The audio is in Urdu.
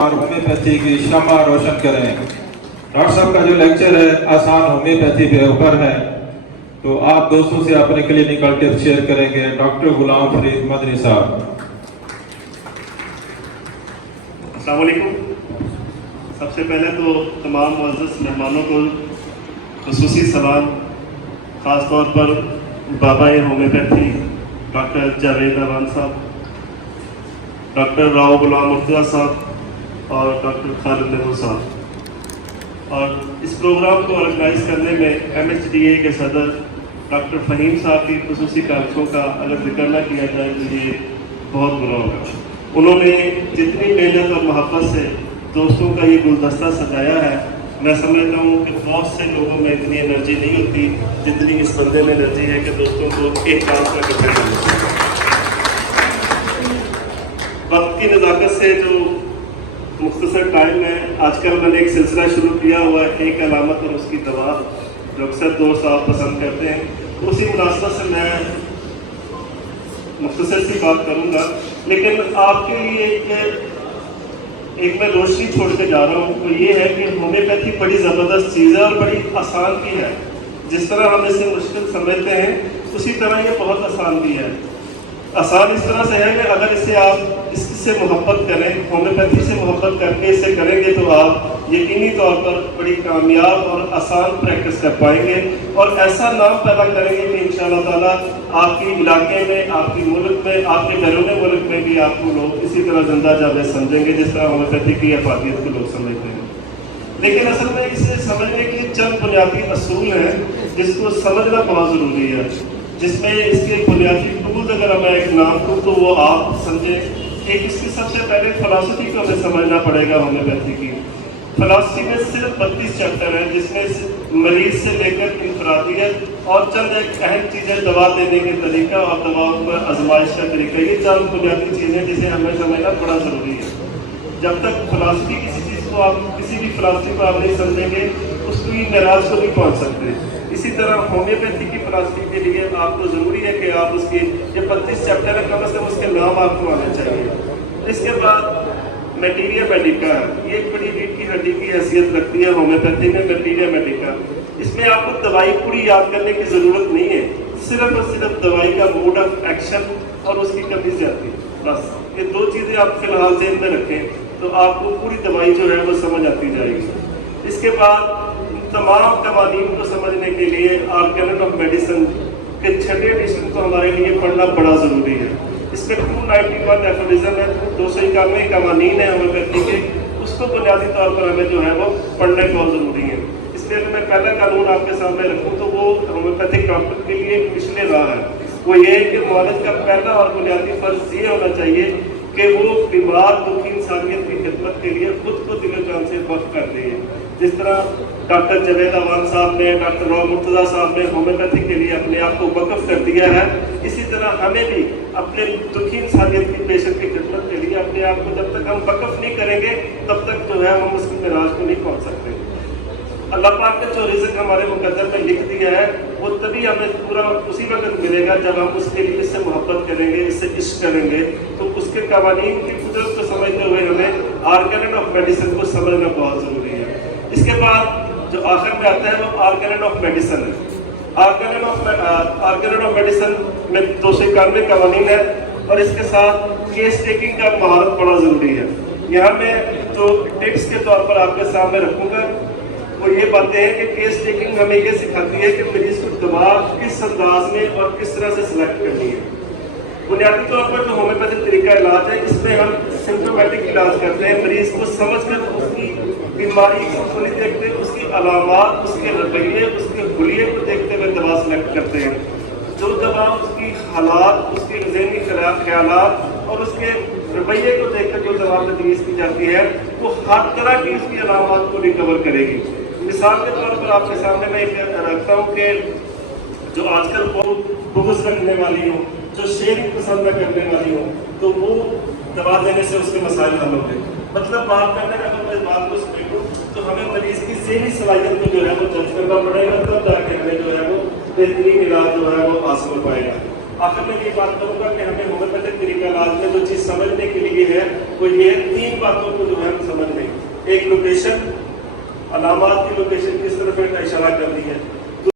اور ہومیوپیتھی کی شمع روشن کریں۔ ڈاکٹر صاحب کا جو لیکچر ہے آسان ہومیوپیتھی کے اوپر ہے، تو آپ دوستوں سے اپنے کلینکل ٹپس شیئر کریں گے ڈاکٹر غلام فرید مدنی صاحب۔ السلام علیکم۔ سب سے پہلے تو تمام معزز مہمانوں کو خصوصی سلام، خاص طور پر بابا ہومیوپیتھی ڈاکٹر جاوید امان صاحب، ڈاکٹر راؤ غلام مرتضیٰ صاحب اور ڈاکٹر خالد محمود صاحب، اور اس پروگرام کو آرگنائز کرنے میں MHDA کے صدر ڈاکٹر فہیم صاحب کی خصوصی کاوشوں کا اگر ذکر نہ کیا جائے تو یہ بہت برا ہوگا۔ انہوں نے جتنی محنت اور محبت سے دوستوں کا یہ گلدستہ سجایا ہے، میں سمجھتا ہوں کہ بہت سے لوگوں میں اتنی انرجی نہیں ہوتی جتنی اس بندے میں انرجی ہے کہ دوستوں کو ایک کام کا اکٹھا کرنا۔ وقت کی نزاکت سے جو مختصر ٹائم ہے، آج کل میں نے ایک سلسلہ شروع کیا ہوا ہے، ایک علامت اور اس کی دوا، جو اکثر دوست آپ پسند کرتے ہیں۔ اسی مناسبت سے میں مختصر سی بات کروں گا، لیکن آپ کے لیے ایک میں روشنی چھوڑ کے جا رہا ہوں، وہ یہ ہے کہ ہومیوپیتھی بڑی زبردست چیز ہے اور بڑی آسان بھی ہے۔ جس طرح ہم اسے مشکل سمجھتے ہیں اسی طرح یہ بہت آسان بھی ہے۔ آسان اس طرح سے ہے کہ اگر اسے آپ اس سے محبت کریں، ہومیوپیتھی سے محبت کر کے اسے کریں گے تو آپ یقینی طور پر بڑی کامیاب اور آسان پریکٹس کر پائیں گے اور ایسا نام پیدا کریں گے کہ انشاءاللہ تعالیٰ آپ کے علاقے میں، آپ کے ملک میں، آپ کے بیرون ملک میں بھی آپ کو لوگ اسی طرح زندہ جاوید سمجھیں گے جس طرح ہومیوپیتھی کی افادیت کو لوگ سمجھتے ہیں۔ لیکن اصل میں اسے سمجھنے کے چند بنیادی اصول ہیں جس کو سمجھنا بہت ضروری ہے، جس میں اس کے بنیادی ٹولز اگر میں ایک نام دوں تو وہ آپ سمجھیں۔ ایک اس کی سب سے پہلے فلاسفی کو ہمیں سمجھنا پڑے گا۔ ہومیوپیتھی کی فلاسفی میں صرف 32 چیپٹر ہیں، جس میں مریض سے لے کر انفرادیت اور چند ایک اہم چیزیں، دوا دینے کے طریقہ اور دواؤں پر آزمائش کا طریقہ، یہ چند بنیادی چیزیں جسے ہمیں سمجھنا بڑا ضروری ہے۔ جب تک فلاسفی کسی چیز کو آپ کسی بھی فلاسفی کو آپ نہیں سمجھیں گے اس کی معراج کو نہیں پہنچ سکتے۔ اسی طرح ہومیوپیتھی کی فلاسفی کے لیے آپ کو ضروری ہے کہ آپ اس کی یہ 32 چیپٹر ہے، کم از کم اس کے نام آپ کو آنے چاہیے۔ اس کے بعد میٹیریا میڈیکا ہے، یہ ایک بڑی ریڑھ کی ہڈی کی حیثیت رکھتی ہے ہومیوپیتھی میں، میٹیریا میڈیکا۔ اس میں آپ کو دوائی پوری یاد کرنے کی ضرورت نہیں ہے، صرف اور صرف دوائی کا موڈ آف ایکشن اور اس کی کمی زیادتی، بس یہ دو چیزیں آپ فی الحال ذہن میں رکھیں تو آپ کو پوری دوائی جو ہے وہ سمجھ آتی جائے گی۔ اس کے بعد تمام قوانین کو سمجھنے کے لیے آرگنن آف میڈیسن کے 6 ایڈیشن کو ہمارے لیے پڑھنا بڑا ضروری ہے۔ اس میں 291 ایفورزم ہے، 291 قوانین ہیں ہومیوپیتھی کے، اس کو بنیادی طور پر ہمیں جو ہے وہ پڑھنے بہت ضروری ہے۔ اس لیے اگر میں پہلا قانون آپ کے سامنے رکھوں تو وہ ہومیوپیتھک ڈاکٹر کے لیے پچھلے راہ ہے، وہ یہ ہے کہ معالج کا پہلا اور بنیادی فرض یہ ہونا چاہیے کہ وہ بیمار دکھی انسانیت کی خدمت کے لیے خود کو دل و جان سے وقف کر دے۔ جس طرح ڈاکٹر جاوید امان صاحب نے، ڈاکٹر راؤ مرتضیٰ صاحب نے ہومیوپیتھی کے لیے اپنے آپ کو وقف کر دیا ہے، اسی طرح ہمیں بھی اپنے دکھی انسانیت کی پیشنٹ کی خدمت کے لیے اپنے آپ کو جب تک ہم وقف نہیں کریں گے تب تک جو ہے ہم اس کی معراج کو نہیں پہنچ سکتے۔ اللہ پاک نے جو رزق ہمارے مقدر میں لکھ دیا ہے وہ تبھی ہمیں پورا اسی وقت ملے گا جب ہم اس کے لیے اس سے محبت کریں گے، اس سے عشق کریں گے۔ تو اس کے قوانین کی قدرت کو سمجھتے ہوئے ہمیں آرگنن آف میڈیسن کو سمجھنا بہت ضروری ہے۔ اس کے بعد جو آخر میں آتا ہے وہ آرگنن آف میڈیسن ہے۔ آرگنن آف میڈیسن میں 291 قوانین ہے اور اس کے ساتھ کیس ٹیکنگ کا مہارت بڑا ضروری ہے۔ یہاں میں جو ٹپس کے طور پر آپ کے سامنے رکھوں گا وہ یہ باتیں ہیں کہ کیس ٹیکنگ ہمیں یہ سکھاتی ہے کہ مریض کو دوا کس انداز میں اور کس طرح سے سلیکٹ کرنی ہے۔ بنیادی طور پر جو ہومیوپیتھک طریقہ علاج ہے اس میں ہم سمپٹومیٹک علاج کرتے ہیں، مریض کو سمجھ کر اس کی بیماری کو نہیں دیکھتے، اس کی علامات، اس کے رویے، اس کے حلیے کو دیکھتے ہوئے دوا سلیکٹ کرتے ہیں۔ جو دوا اس کی حالات، اس کے ذہنی خیالات اور اس کے رویے کو دیکھ کر جو دوا تجویز کی جاتی ہے وہ ہر طرح کی اس کی علامات کو ریکور کرے گی۔ مثال کے طور پر آپ کے سامنے میں رکھتا ہوں کہ جو آج کل بہت بغض رکھنے والی ہوں، جو شیرنگ پسند نہ کرنے والی ہوں، تو وہ دوا دینے سے اس کے مسائل حل ہوتے ہیں۔ مطلب بات کرنے کا اگر میں اس بات کو سمجھوں تو ہمیں مریض کی ذہنی صلاحیت کو جو ہے وہ جج کرنا پڑے گا، تب جا کے ہمیں جو ہے وہ بہترین علاج جو ہے وہ حاصل ہو پائے گا۔ آخر میں یہ بات کروں گا کہ ہمیں ہومیوپیتھک طریقہ علاج میں جو چیز سمجھنے کے لیے ہے وہ یہ ہے 3 باتوں کو جو ہے ہم سمجھ لیں. ایک لوکیشن، علامات کی لوکیشن کس طرف ہے کا اشارہ کر دی ہے.